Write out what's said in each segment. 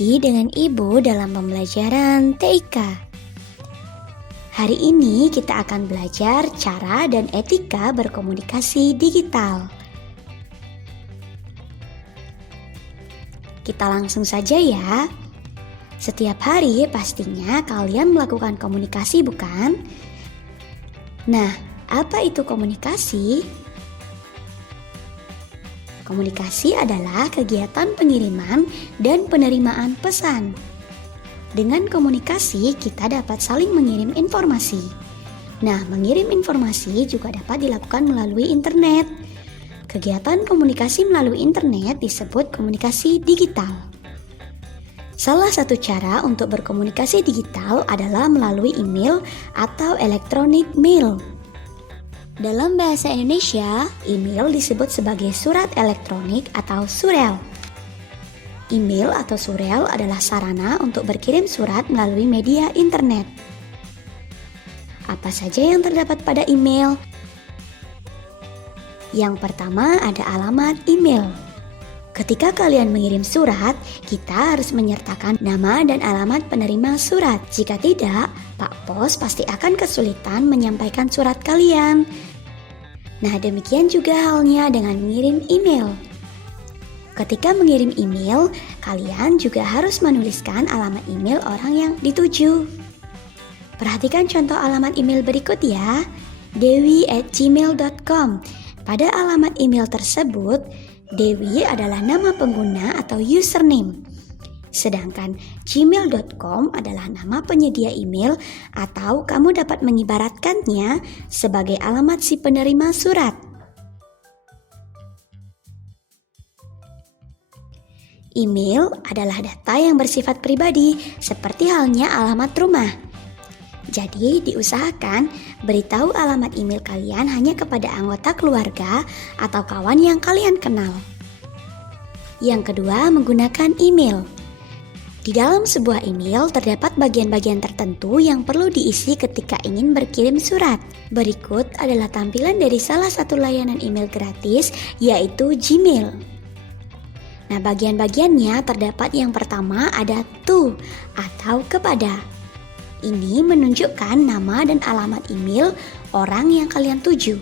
lagi dengan Ibu dalam pembelajaran TIK. Hari ini kita akan belajar cara dan etika berkomunikasi digital. Kita langsung saja ya. Setiap hari pastinya kalian melakukan komunikasi, bukan? Nah, apa itu komunikasi? Komunikasi adalah kegiatan pengiriman dan penerimaan pesan. Dengan komunikasi, kita dapat saling mengirim informasi. Nah, mengirim informasi juga dapat dilakukan melalui internet. Kegiatan komunikasi melalui internet disebut komunikasi digital. Salah satu cara untuk berkomunikasi digital adalah melalui email atau electronic mail. Dalam bahasa Indonesia, email disebut sebagai surat elektronik atau surel. Email atau surel adalah sarana untuk berkirim surat melalui media internet. Apa saja yang terdapat pada email? Yang pertama ada alamat email. Ketika kalian mengirim surat, kita harus menyertakan nama dan alamat penerima surat. Jika tidak, Pak Pos pasti akan kesulitan menyampaikan surat kalian. Nah, demikian juga halnya dengan mengirim email. Ketika mengirim email, kalian juga harus menuliskan alamat email orang yang dituju. Perhatikan contoh alamat email berikut ya. dewi@gmail.com. Pada alamat email tersebut, Dewi adalah nama pengguna atau username. Sedangkan gmail.com adalah nama penyedia email atau kamu dapat mengibaratkannya sebagai alamat si penerima surat. Email adalah data yang bersifat pribadi seperti halnya alamat rumah. Jadi diusahakan beritahu alamat email kalian hanya kepada anggota keluarga atau kawan yang kalian kenal. Yang kedua, menggunakan email. Di dalam sebuah email terdapat bagian-bagian tertentu yang perlu diisi ketika ingin berkirim surat. Berikut adalah tampilan dari salah satu layanan email gratis, yaitu Gmail. Nah, bagian-bagiannya terdapat yang pertama ada to atau kepada. Ini menunjukkan nama dan alamat email orang yang kalian tuju.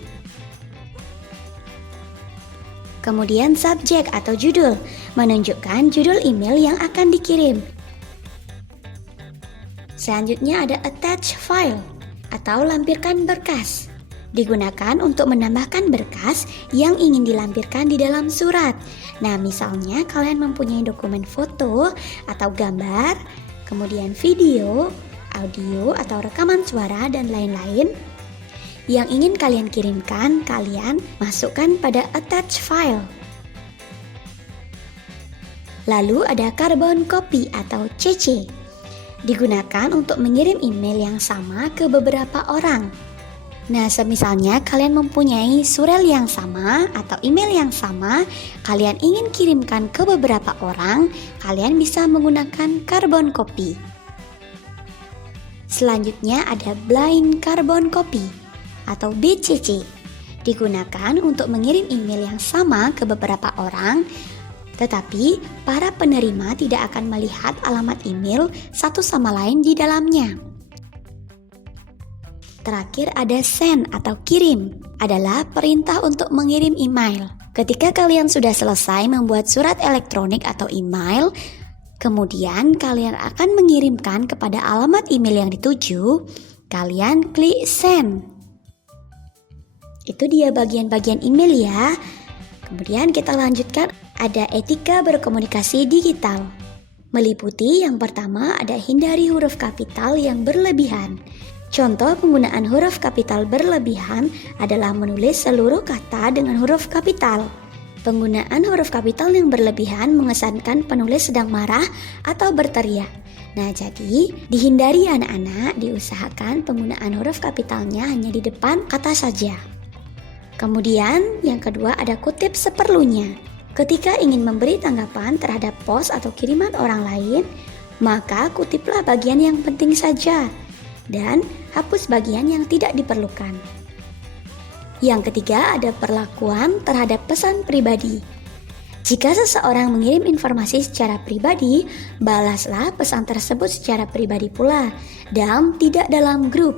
Kemudian subjek atau judul, menunjukkan judul email yang akan dikirim. Selanjutnya ada attach file atau lampirkan berkas. Digunakan untuk menambahkan berkas yang ingin dilampirkan di dalam surat. Nah, misalnya kalian mempunyai dokumen foto atau gambar, kemudian video, audio atau rekaman suara dan lain-lain yang ingin kalian kirimkan, kalian masukkan pada attach file. Lalu ada carbon copy atau CC. Digunakan untuk mengirim email yang sama ke beberapa orang. Nah, semisalnya kalian mempunyai surel yang sama atau email yang sama, kalian ingin kirimkan ke beberapa orang, kalian bisa menggunakan carbon copy. Selanjutnya ada blind carbon copy atau BCC, digunakan untuk mengirim email yang sama ke beberapa orang, tetapi para penerima tidak akan melihat alamat email satu sama lain di dalamnya. Terakhir ada send atau kirim, adalah perintah untuk mengirim email. Ketika kalian sudah selesai membuat surat elektronik atau email, kemudian kalian akan mengirimkan kepada alamat email yang dituju, kalian klik send. Itu dia bagian-bagian email ya. Kemudian kita lanjutkan, ada etika berkomunikasi digital. Meliputi yang pertama ada hindari huruf kapital yang berlebihan. Contoh penggunaan huruf kapital berlebihan adalah menulis seluruh kata dengan huruf kapital. Penggunaan huruf kapital yang berlebihan mengesankan penulis sedang marah atau berteriak. Nah, jadi dihindari anak-anak, diusahakan penggunaan huruf kapitalnya hanya di depan kata saja. Kemudian yang kedua ada kutip seperlunya. Ketika ingin memberi tanggapan terhadap post atau kiriman orang lain, maka kutiplah bagian yang penting saja dan hapus bagian yang tidak diperlukan. Yang ketiga ada perlakuan terhadap pesan pribadi. Jika seseorang mengirim informasi secara pribadi, balaslah pesan tersebut secara pribadi pula dan tidak dalam grup.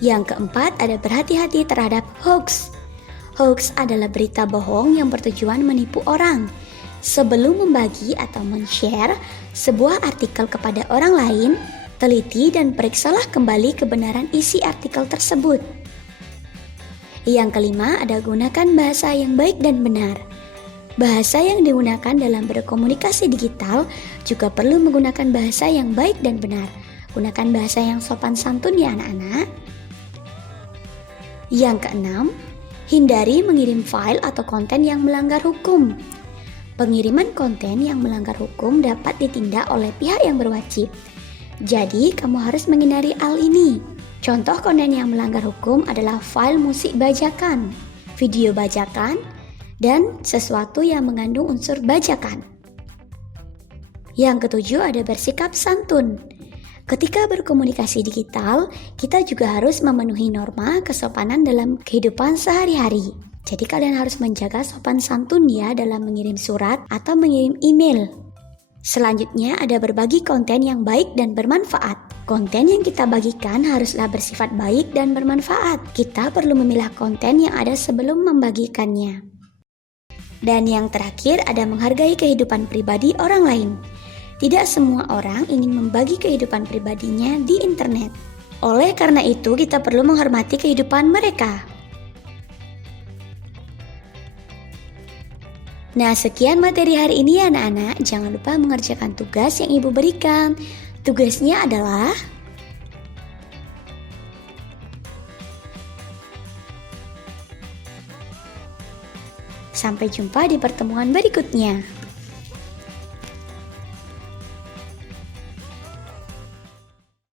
Yang keempat, ada berhati-hati terhadap hoax. Hoax adalah berita bohong yang bertujuan menipu orang. Sebelum membagi atau men-share sebuah artikel kepada orang lain, teliti dan periksalah kembali kebenaran isi artikel tersebut. Yang kelima, ada gunakan bahasa yang baik dan benar. Bahasa yang digunakan dalam berkomunikasi digital juga perlu menggunakan bahasa yang baik dan benar. Gunakan bahasa yang sopan santun ya anak-anak. Yang keenam, hindari mengirim file atau konten yang melanggar hukum. Pengiriman konten yang melanggar hukum dapat ditindak oleh pihak yang berwajib. Jadi, kamu harus menghindari hal ini. Contoh konten yang melanggar hukum adalah file musik bajakan, video bajakan, dan sesuatu yang mengandung unsur bajakan. Yang ketujuh, ada bersikap santun. Ketika berkomunikasi digital, kita juga harus memenuhi norma kesopanan dalam kehidupan sehari-hari. Jadi kalian harus menjaga sopan santun ya dalam mengirim surat atau mengirim email. Selanjutnya ada berbagi konten yang baik dan bermanfaat. Konten yang kita bagikan haruslah bersifat baik dan bermanfaat. Kita perlu memilah konten yang ada sebelum membagikannya. Dan yang terakhir ada menghargai kehidupan pribadi orang lain. Tidak semua orang ingin membagi kehidupan pribadinya di internet. Oleh karena itu kita perlu menghormati kehidupan mereka. Nah, sekian materi hari ini ya anak-anak. Jangan lupa mengerjakan tugas yang ibu berikan. Tugasnya adalah sampai jumpa di pertemuan berikutnya.